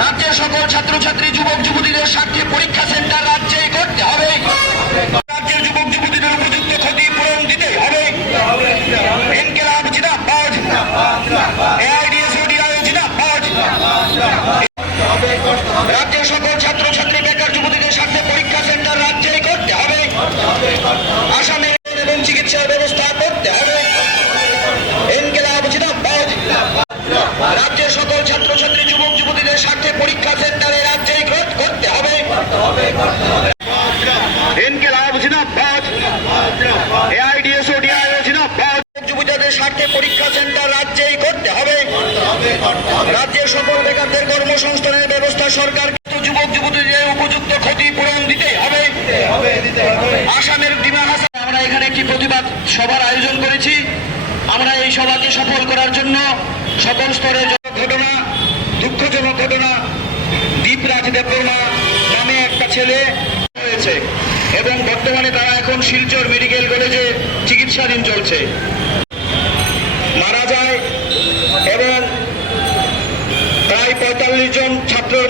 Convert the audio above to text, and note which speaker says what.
Speaker 1: রাজ্যের সকল ছাত্রছাত্রী যুবক যুবতীদের স্বার্থে পরীক্ষা রাজ্যের সকল ছাত্রছাত্রী যুবক যুবতীদের স্বার্থে পরীক্ষা সেন্টারে রাজ্যেই কর- করতে হবে। ইনকেলাব জিন্দাবাদ। এআইডিএসও ডিআইও জিন্দাবাদ। যুবতীদের স্বার্থে পরীক্ষা সেন্টার রাজ্যেই করতে হবে। রাজ্যের সকল বেকারদের কর্মসংস্থানের ব্যবস্থা সরকার যুবক যুবতীদের উপযুক্ত ক্ষতিপূরণ দিতে হবে। আসামের হাসান আমরা এখানে একটি প্রতিবাদ সভার আয়োজন করেছি। আমরা এই সভাকে সফল করার জন্য সকল স্তরে যত ঘটনা, দুঃখজনক ঘটনা, দীপরাজ দেববর্মা নামে একটা ছেলে হয়েছে এবং বর্তমানে তারা এখন শিলচর মেডিকেল কলেজে চিকিৎসাধীন চলছে। মারা যায় এবং প্রায় পঁয়তাল্লিশ জন ছাত্রের